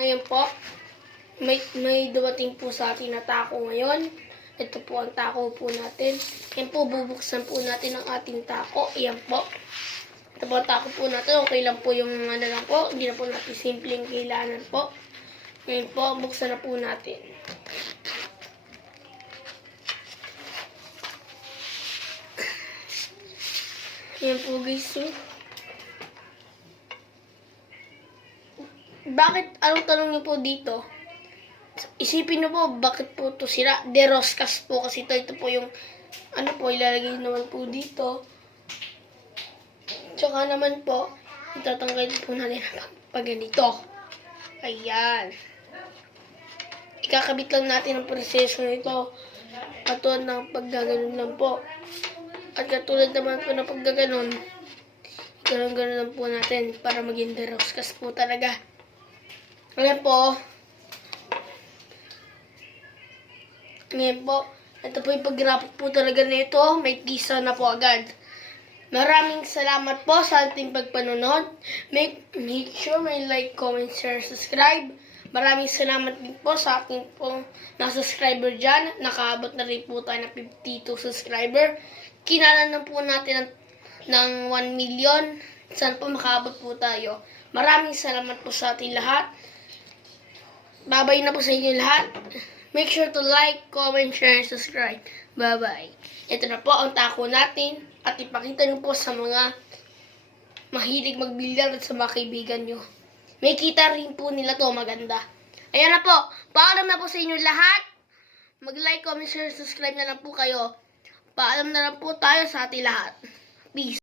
ngayon po, may dumating po sa atin na taco ngayon. Ito po ang taco po natin. Yan po, bubuksan po natin ang ating taco. Ayan po. Ito po ang taco po natin. Okay lang po yung ano lang po. Hindi na po natin simpleng kailangan po. Ngayon po, buksan na po natin. Ayan po guys. Bakit, anong tanong niyo po dito? Isipin niyo po, bakit po ito sira? De Roscas po kasi ito po yung, ano po, ilalagay naman po dito. Tsaka naman po, itatanggal po natin pag ganito. Ayan. Ikakabit lang natin ang proseso nito. Katulad ng paggaganon lang po. At katulad naman po ng paggaganon, ganon-ganon lang po natin para maging De Roscas po talaga. Ngayon po, ito po yung pag-graphic po talaga nito. May kisa na po agad. Maraming salamat po sa ating pagpanonood. Make sure may like, comment, share, subscribe. Maraming salamat din po sa ating pong na-subscriber dyan. Nakaabot na rin po tayo ng 52 subscriber. Kinalan na po natin ng 1 million. Sana po makaabot po tayo. Maraming salamat po sa ating lahat. Bye-bye na po sa inyo lahat. Make sure to like, comment, share, subscribe. Bye-bye. Ito na po ang taco natin. At ipakita nyo po sa mga mahilig magbilyar at sa mga kaibigan nyo. May kita rin po nila to maganda. Ayan na po. Paalam na po sa inyo lahat. Mag-like, comment, share, subscribe na lang po kayo. Paalam na lang po tayo sa ating lahat. Peace.